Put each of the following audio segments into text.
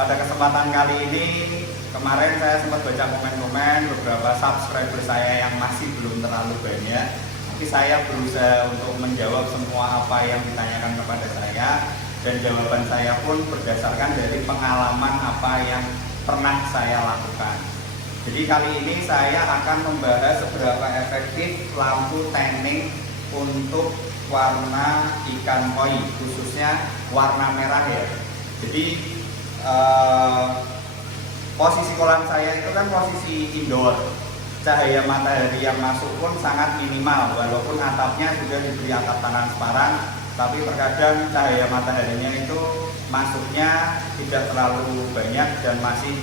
pada kesempatan kali ini, kemarin saya sempat baca komen-komen beberapa subscriber saya yang masih belum terlalu banyak. Tapi saya berusaha untuk menjawab semua apa yang ditanyakan kepada saya, dan jawaban saya pun berdasarkan dari pengalaman apa yang pernah saya lakukan. Jadi kali ini saya akan membahas seberapa efektif lampu tanning untuk warna ikan koi, khususnya warna merah ya. Jadi posisi kolam saya itu kan posisi indoor, cahaya matahari yang masuk pun sangat minimal, walaupun atapnya sudah diberi atap transparan, tapi terkadang cahaya mataharinya itu masuknya tidak terlalu banyak dan masih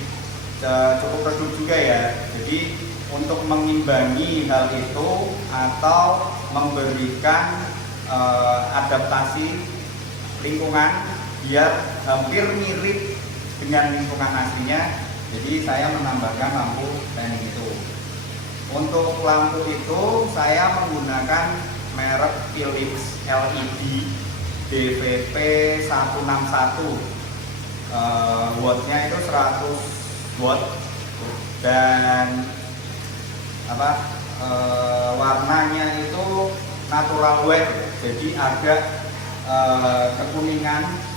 cukup redup juga ya. Jadi untuk mengimbangi hal itu atau memberikan adaptasi lingkungan biar hampir mirip dengan lingkungan aslinya, jadi saya menambahkan lampu tanning itu. Untuk lampu itu saya menggunakan merek Philips LED DVP 161, wattnya itu 100 watt, dan warnanya itu natural white, jadi agak kekuningan,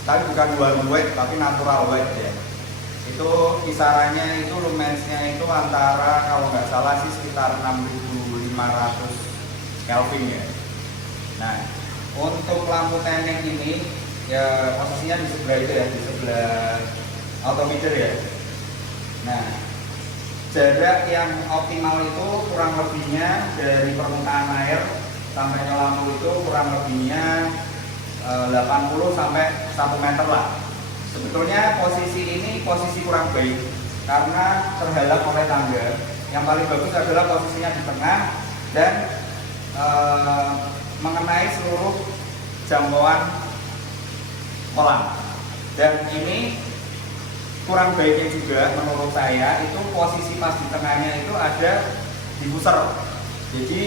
tapi bukan warm white tapi natural white ya. Itu kisarannya itu lumensnya itu antara, kalau nggak salah sih, sekitar 6500 Kelvin ya. Nah, untuk lampu tanning ini ya posisinya di sebelah itu ya, di sebelah autometer ya. Nah, jarak yang optimal itu kurang lebihnya dari permukaan air sampai lampu itu kurang lebihnya 80 sampai 1 meter lah. Sebetulnya posisi ini posisi kurang baik karena terhalang oleh tangga. Yang paling bagus adalah posisinya di tengah dan mengenai seluruh jangkauan kolam. Dan ini kurang baiknya juga menurut saya itu posisi pas di tengahnya itu ada diffuser. Jadi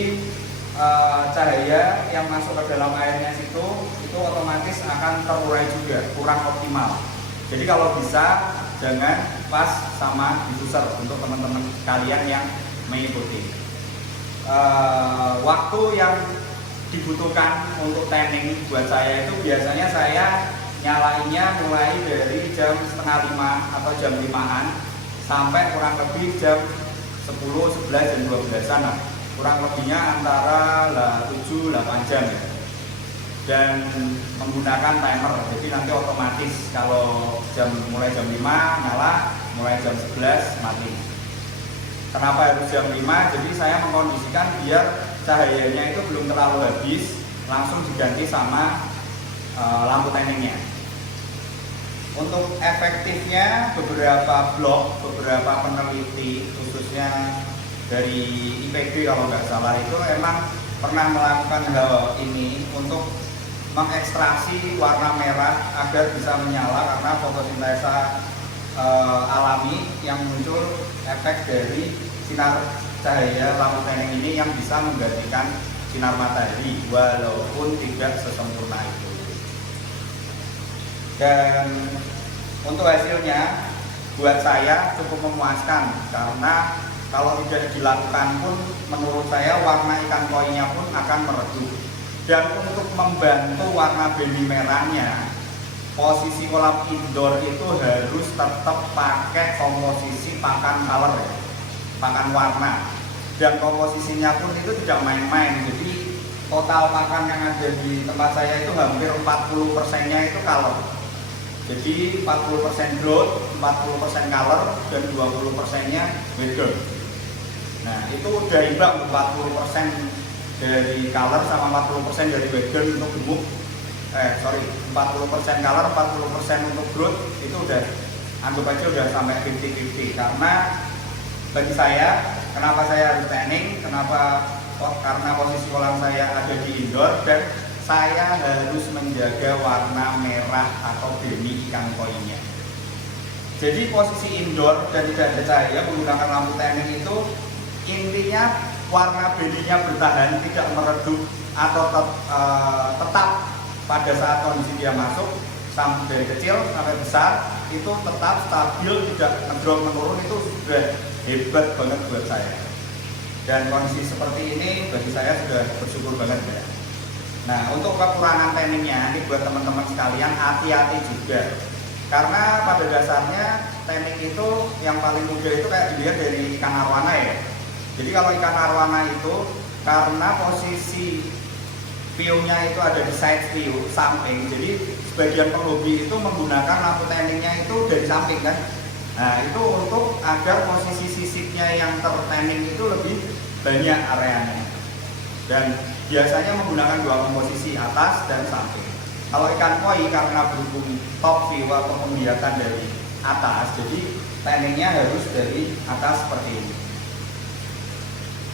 cahaya yang masuk ke dalam airnya itu otomatis akan terurai juga, kurang optimal. Jadi kalau bisa jangan pas sama diffuser untuk teman-teman kalian yang mengikuti. Waktu yang dibutuhkan untuk tanning buat saya itu biasanya saya nyalainnya mulai dari jam setengah 5 atau jam 5-an sampai kurang lebih jam 10, 11, dan 12-an lah. Kurang lebihnya antara 7-8 jam ya. Dan menggunakan timer, jadi nanti otomatis kalau mulai jam 5 nyala, mulai jam 11 mati. Kenapa harus jam 5? Jadi saya mengkondisikan biar cahayanya itu belum terlalu habis, langsung diganti sama lampu tanningnya. Untuk efektifnya beberapa blog, beberapa peneliti khususnya dari IPB kalau nggak salah itu emang pernah melakukan hal ini untuk mengekstraksi warna merah agar bisa menyala karena fotosintesa alami yang muncul efek dari sinar cahaya lampu tanning ini yang bisa menggantikan sinar matahari walaupun tidak sesempurna itu. Dan untuk hasilnya buat saya cukup memuaskan karena kalau tidak dilakukan pun menurut saya warna ikan koinya pun akan meredup. Dan untuk membantu warna benih merahnya, posisi kolam indoor itu harus tetap pakai komposisi pakan color ya, pakan warna. Dan komposisinya pun itu tidak main-main. Jadi total pakan yang ada di tempat saya itu hampir 40%-nya itu color. Jadi 40% growth, 40% color, dan 20%-nya weather. Nah, itu udah imbang 40% dari color sama 40% dari weather untuk gemuk. 40% color, 40% untuk growth, itu udah anggap aja udah sampai 50-50. Karena bagi saya, kenapa saya harus tanning? Karena posisi kolam saya ada di indoor dan saya harus menjaga warna merah atau benih ikan koinya. Jadi posisi indoor dan tidak ada cahaya menggunakan lampu tanning itu intinya warna benihnya bertahan, tidak meredup atau tetap pada saat kondisi dia masuk, dari kecil sampai besar itu tetap stabil, tidak ngedrop menurun, itu sudah hebat banget buat saya. Dan kondisi seperti ini bagi saya sudah bersyukur banget ya. Nah, untuk kekurangan tanningnya ini buat teman-teman sekalian hati-hati juga. Karena pada dasarnya tanning itu yang paling mudah itu kayak dilihat dari ikan arwana ya. Jadi kalau ikan arwana itu karena posisi view-nya itu ada di side view, samping. Jadi sebagian penghobi itu menggunakan lampu tanningnya itu dari samping kan. Nah, itu untuk agar posisi sisiknya yang tertanning itu lebih banyak areanya. Dan biasanya menggunakan dua komposisi, atas dan samping. Kalau ikan koi karena berhubung top view atau penglihatan dari atas, jadi tanningnya harus dari atas seperti ini.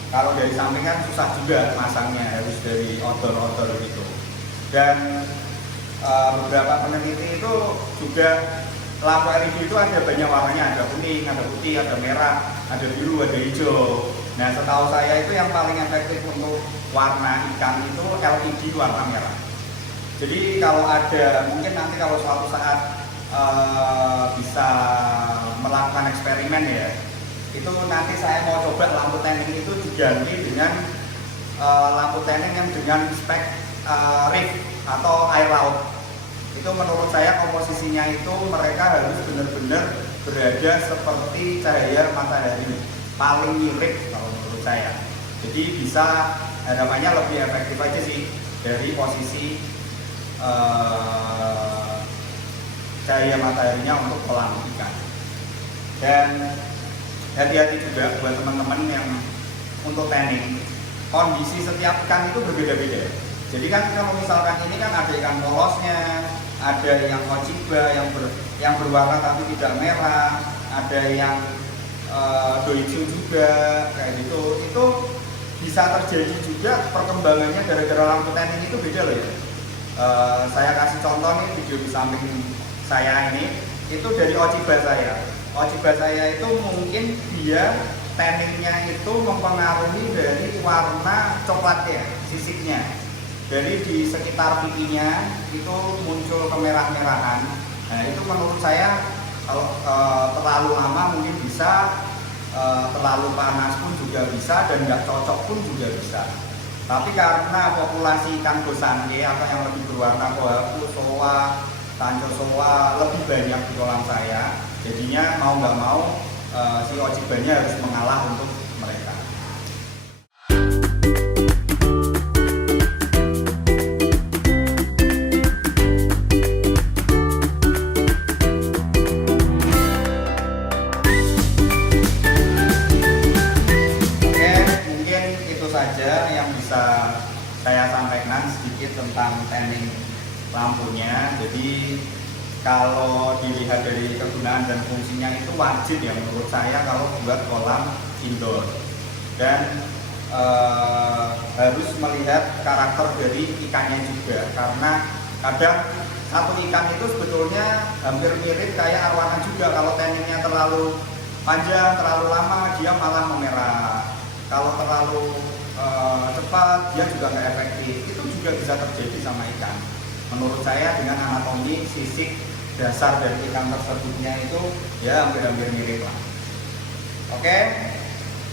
Kalau dari samping kan susah juga masangnya, harus dari outdoor gitu. Dan beberapa peneliti itu juga lampu LED itu ada banyak warnanya, ada kuning, ada putih, ada merah, ada biru, ada hijau. Nah, setahu saya itu yang paling efektif untuk warna ikan itu LED warna merah. Jadi kalau ada, mungkin nanti kalau suatu saat bisa melakukan eksperimen ya, itu nanti saya mau coba lampu tanning itu diganti dengan lampu tanning yang dengan spek reef atau air laut. Itu menurut saya komposisinya itu mereka harus benar-benar berada seperti cahaya matahari, paling mirip kalau menurut saya. Jadi bisa harapannya lebih efektif aja sih dari posisi cahaya mataharinya untuk kolam ikan. Dan hati-hati juga buat teman-teman yang untuk tanning, kondisi setiap ikan itu berbeda-beda. Jadi kan kalau misalkan ini kan ada ikan polosnya, ada yang ochiba yang berwarna tapi tidak merah, ada yang doichu juga kayak gitu. Itu bisa terjadi juga perkembangannya gara-gara lampu tanning itu beda loh ya. Saya kasih contoh nih, video di samping saya ini itu dari ochiba saya. Ochiba saya itu mungkin dia tanningnya itu mempengaruhi dari warna coklatnya, sisiknya. Jadi di sekitar pipinya itu muncul kemerah-merahan. Nah, itu menurut saya kalau terlalu lama mungkin bisa, terlalu panas pun juga bisa, dan nggak cocok pun juga bisa. Tapi karena populasi ikan gosande atau yang lebih berwarna kohaku, soa, tanco soa lebih banyak di kolam saya, jadinya mau nggak mau si ojibanya harus mengalah untuk mereka. Saja yang bisa saya sampaikan sedikit tentang tanning lampunya. Jadi kalau dilihat dari kegunaan dan fungsinya itu wajib ya menurut saya kalau buat kolam indoor. Dan harus melihat karakter dari ikannya juga, karena kadang satu ikan itu sebetulnya hampir mirip kayak arwana juga. Kalau tanningnya terlalu panjang, terlalu lama, dia malah memerah. Kalau terlalu cepat, dia juga nggak efektif. Itu juga bisa terjadi sama ikan. Menurut saya dengan anatomi sisik dasar dari ikan tersebutnya itu ya hampir-hampir mirip lah. Oke,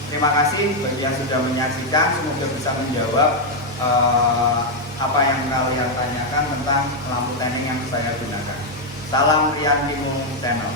terima kasih bagi yang sudah menyaksikan. Semoga bisa menjawab apa yang kalian tanyakan tentang lampu tanning yang saya gunakan. Salam Rian Bimo Channel.